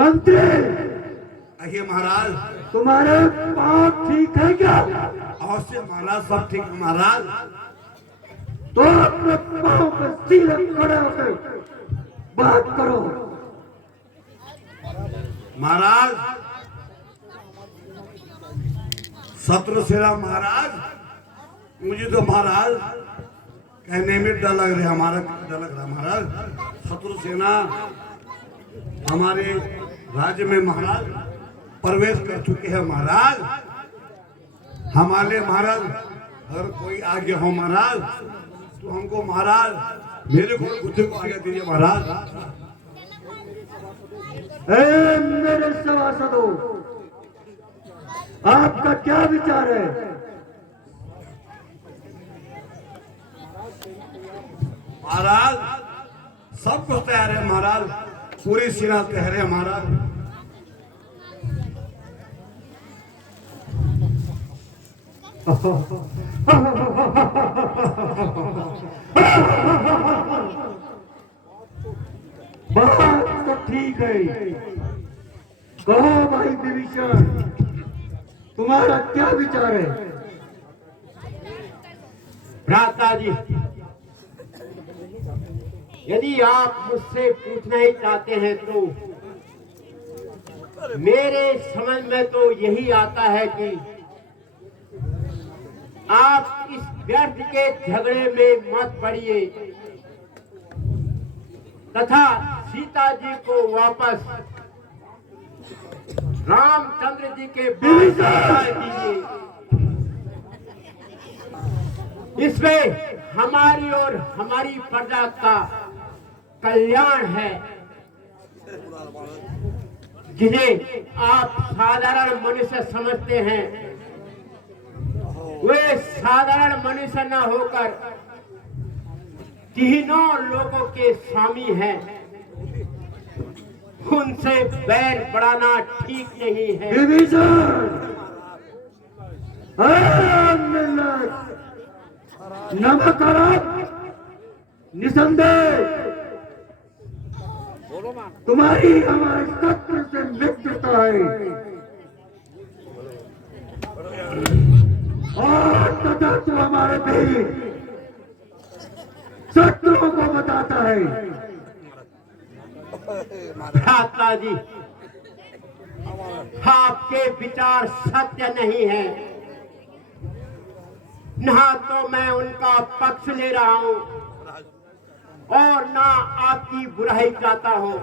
मंत्री, आइए महाराज। तुम्हारे पाँव ठीक है क्या? अवश्य महाराज, सब ठीक है महाराज। तो अपने पाँव पे सीधे खड़े होकर बात करो। महाराज, शत्रुसेना महाराज, मुझे तो महाराज कहने में डर लग रहा, हमारा डर लग रहा महाराज। शत्रुसेना हमारे राज्य में महाराज प्रवेश कर चुके हैं महाराज। हमारे महाराज अगर कोई आगे हो महाराज तो हमको महाराज मेरे को बुद्धि को आगे दीजिए महाराज। मेरे सभासदों, आपका क्या विचार है? महाराज सब कुछ तैयार है महाराज, पूरी सेना तैयार है महाराज। बात तो ठीक है। कहो भाई विभीषण, तुम्हारा क्या विचार है? भ्राता जी, यदि आप मुझसे पूछना ही चाहते हैं तो मेरे समझ में तो यही आता है कि आप इस व्यर्थ के झगड़े में मत पड़िए तथा सीता जी को वापस रामचंद्र जी के पास दीजिए। इसमें हमारी और हमारी प्रजा का कल्याण है। जिन्हें आप साधारण मनुष्य समझते हैं वे साधारण मनुष्य न होकर तीनों लोगों के स्वामी हैं। उनसे बैर बढ़ाना ठीक नहीं है। नमस्कार, निसंदेह तुम्हारी हमारे शत्रु से मित्रता है और तथा तो हमारे भी शत्रुओं को बताता है। भ्राता जी, आपके विचार सत्य नहीं है। ना तो मैं उनका पक्ष ले रहा हूं और ना आपकी बुराई चाहता हूं,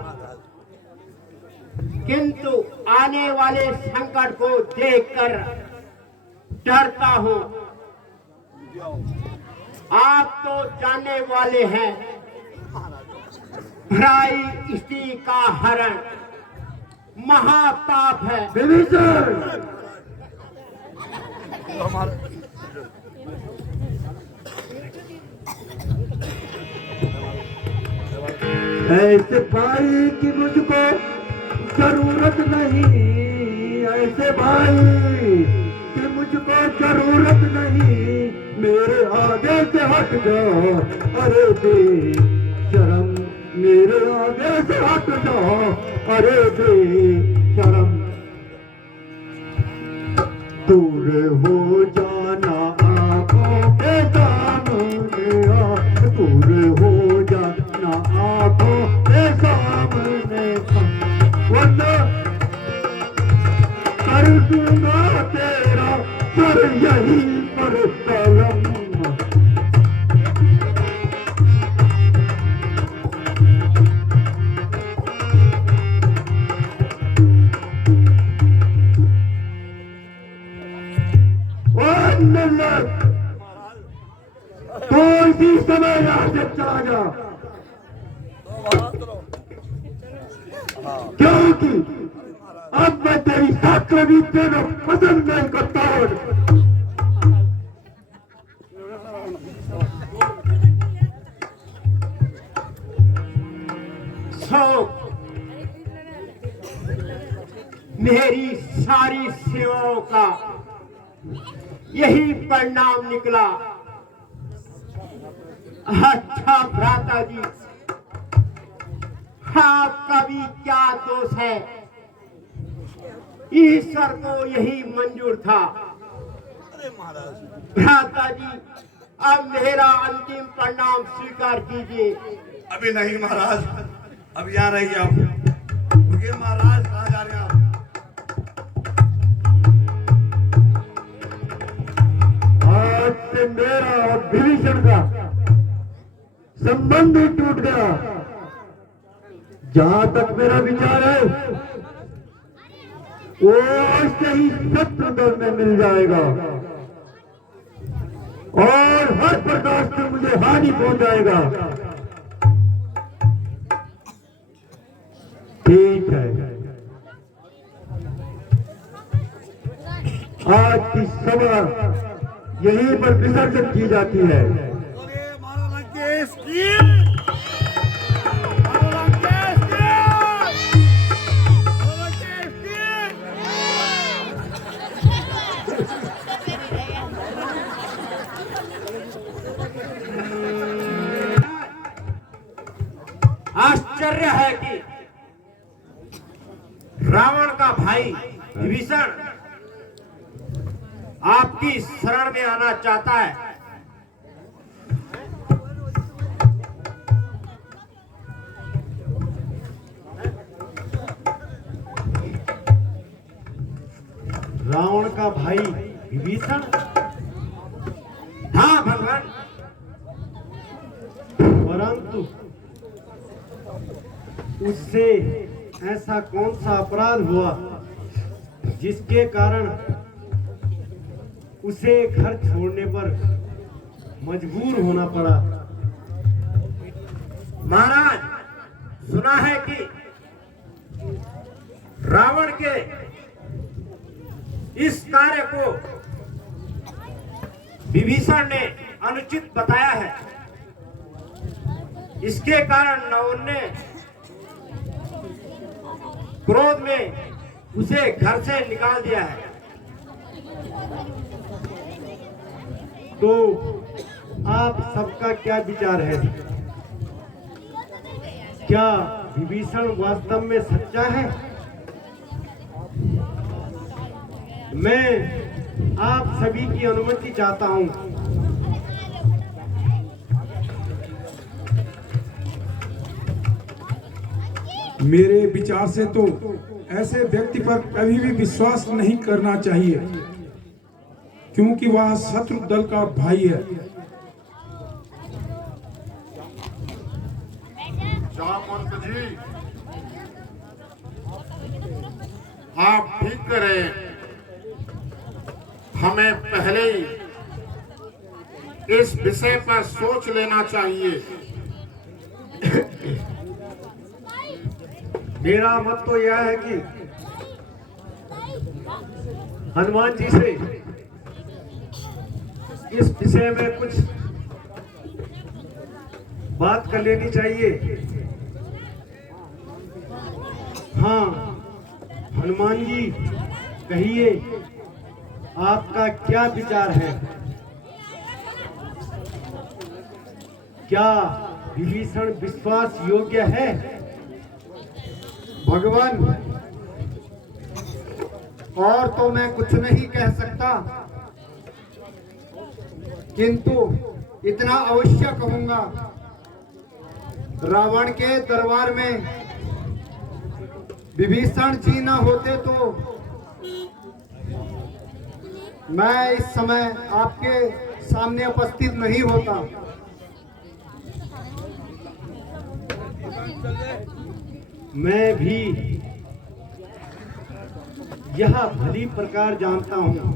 किंतु आने वाले संकट को देखकर डरता हूं। आप तो जानने वाले हैं, भराई स्त्री का हरण महापाप है। ऐसे भाई की मुझको जरूरत नहीं, ऐसे भाई की मुझको जरूरत नहीं। मेरे आगे से हट जाओ, अरे दे शर्म, मेरे आगे से हट जाओ, अरे दे शर्म। दूर हो जाना आंखों के सामने आ, दूर हो जाना आंखों के सामने आ, वरना कर दूंगा तेरा सर यहीं पर कलम। तो इसी समय यहाँ से चला जा, क्योंकि अब मैं तेरी छात्रवृत्ति देना पसंद नहीं करता हूँ। मेरी सारी सेवाओं का यही परिणाम निकला। अच्छा भ्राता जी, आपका भी क्या दोष है ईश्वर को यही मंजूर था। अरे महाराज, भ्राता जी, अब मेरा अंतिम प्रणाम स्वीकार कीजिए। अभी नहीं महाराज, अब यहाँ रहिए आप। रुकिए महाराज, कहाँ जा रहे हैं आप? आज से मेरा और विभीषण का संबंध ही टूट गया। जहां तक मेरा विचार है, वो आज से ही शत्रु दल में मिल जाएगा और हर प्रकार से मुझे हानि पहुंचाएगा। ठीक है, आज की सभा यहीं पर विसर्जन की जाती है। अरे मारो लंकेश की! मारो लंकेश की! मारो लंकेश की! आश्चर्य है कि रावण का भाई विभीषण आपकी शरण में आना चाहता है। रावण का भाई विभीषण? हाँ भगवान, परंतु उससे ऐसा कौन सा अपराध हुआ जिसके कारण उसे घर छोड़ने पर मजबूर होना पड़ा? महाराज, सुना है कि रावण के इस कार्य को विभीषण ने अनुचित बताया है। इसके कारण रावण ने क्रोध में उसे घर से निकाल दिया है। तो आप सबका क्या विचार है? क्या विभीषण वास्तव में सच्चा है? मैं आप सभी की अनुमति चाहता हूं। मेरे विचार से तो ऐसे व्यक्ति पर कभी भी विश्वास नहीं करना चाहिए, क्योंकि वह शत्रु दल का भाई है। जामवंत जी, आप ठीक करें। हमें पहले ही इस विषय पर सोच लेना चाहिए। मेरा मत तो यह है कि हनुमान जी से इस विषय में कुछ बात कर लेनी चाहिए। हाँ हनुमान जी, कहिए आपका क्या विचार है? क्या विभीषण विश्वास योग्य है? भगवान, और तो मैं कुछ नहीं कह सकता, किंतु इतना अवश्य कहूंगा, रावण के दरबार में विभीषण जी न होते तो मैं इस समय आपके सामने उपस्थित नहीं होता। मैं भी यह भली प्रकार जानता हूं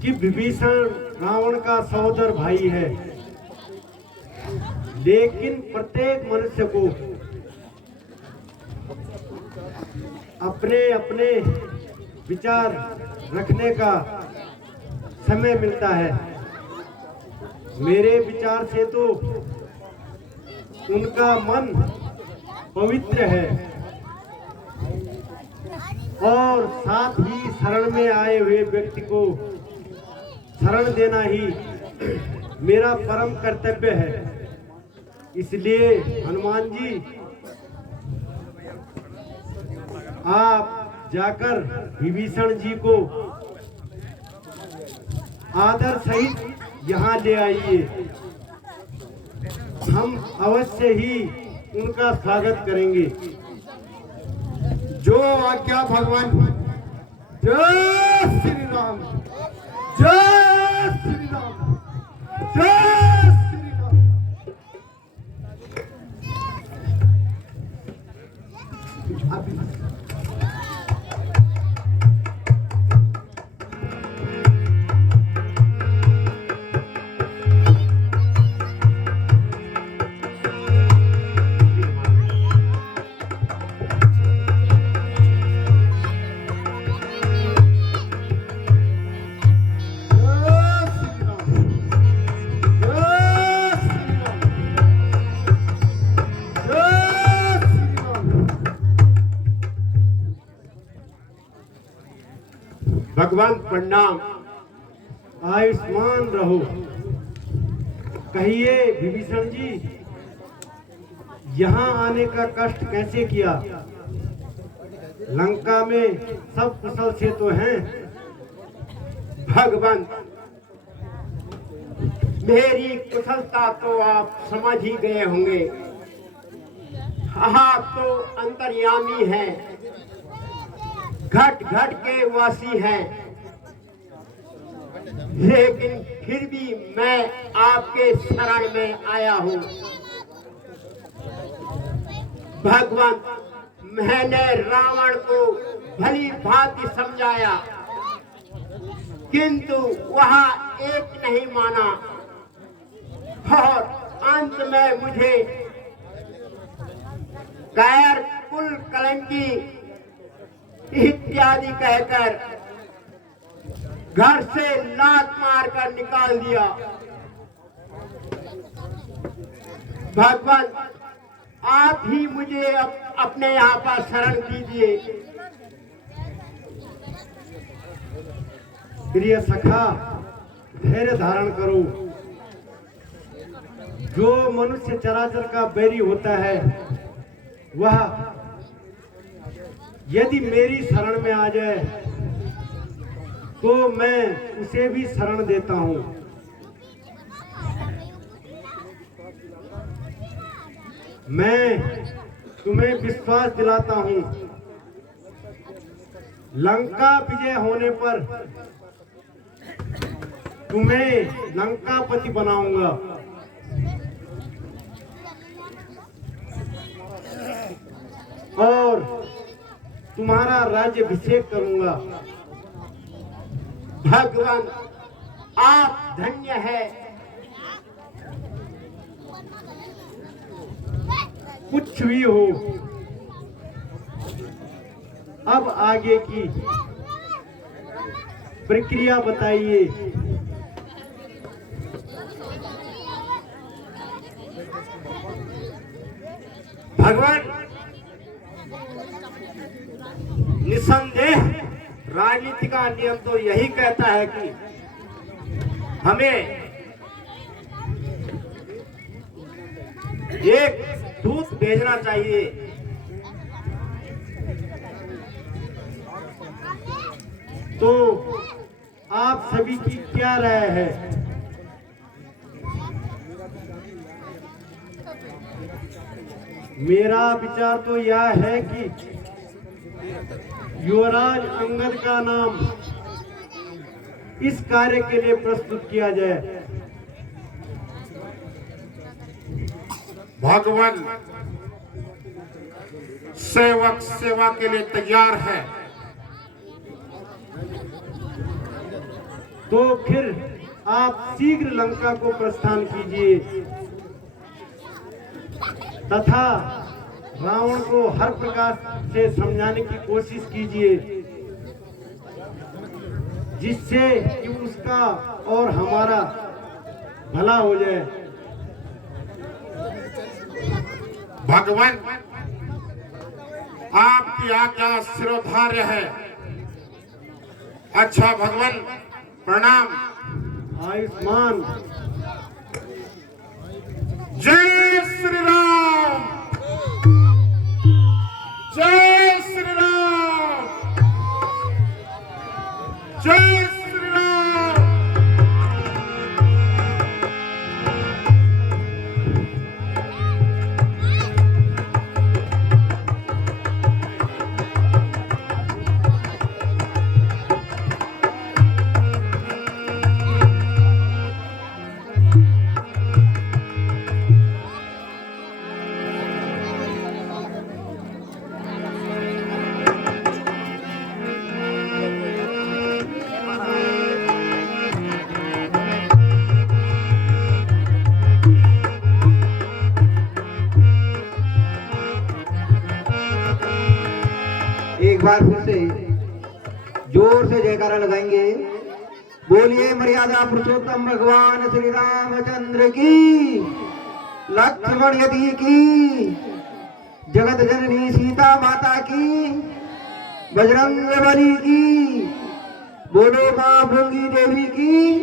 कि विभीषण रावण का सहोदर भाई है, लेकिन प्रत्येक मनुष्य को अपने अपने विचार रखने का समय मिलता है। मेरे विचार से तो उनका मन पवित्र है और साथ ही शरण में आए हुए व्यक्ति को शरण देना ही मेरा परम कर्तव्य है। इसलिए हनुमान जी, आप जाकर विभीषण जी को आदर सहित यहाँ ले आइए। हम अवश्य ही उनका स्वागत करेंगे। जो आज्ञा भगवान। जय श्री राम, जय श्री राम, जय श्री राम। भगवान प्रणाम। आयुष्मान रहो। कहिए विभीषण जी, यहाँ आने का कष्ट कैसे किया? लंका में सब कुशल से तो हैं। भगवान, मेरी कुशलता तो आप समझ ही गए होंगे। आप तो अंतर्यामी हैं, घट घट के वासी हैं, लेकिन फिर भी मैं आपके शरण में आया हूँ। भगवान, मैंने रावण को भली भांति समझाया, किंतु वह एक नहीं माना और अंत में मुझे कैर कुल कलंकी इत्यादि कहकर घर से लात मारकर निकाल दिया। भगवान, आप ही मुझे अपने यहाँ पर शरण दीजिए। प्रिय सखा, धैर्य धारण करो। जो मनुष्य चराचर का बैरी होता है, वह यदि मेरी शरण में आ जाए तो मैं उसे भी शरण देता हूं। मैं तुम्हें विश्वास दिलाता हूं, लंका विजय होने पर तुम्हें लंकापति बनाऊंगा। और तुम्हारा राज्याभिषेक करूंगा। भगवान, आप धन्य है। कुछ भी हो, अब आगे की प्रक्रिया बताइए। भगवान, निसंदेह राजनीति का नियम तो यही कहता है कि हमें एक दूत भेजना चाहिए। तो आप सभी की क्या राय है? मेरा विचार तो यह है कि युवराज अंगद का नाम इस कार्य के लिए प्रस्तुत किया जाए। भगवान, सेवक सेवा के लिए तैयार है। तो फिर आप शीघ्र लंका को प्रस्थान कीजिए तथा रावण को हर प्रकार से समझाने की कोशिश कीजिए, जिससे कि उसका और हमारा भला हो जाए। भगवान, आपकी आज्ञा शिरोधार्य है। अच्छा भगवान, प्रणाम। आयुष्मान। जय श्री राम, जय श्री राम। एक बार फिर से जोर से जयकारा लगाएंगे। बोलिए मर्यादा पुरुषोत्तम भगवान श्री रामचंद्र की, लक्ष्मण यति की, जगत जननी सीता माता की, बजरंग बली की, बोलो मां भूंगी देवी की।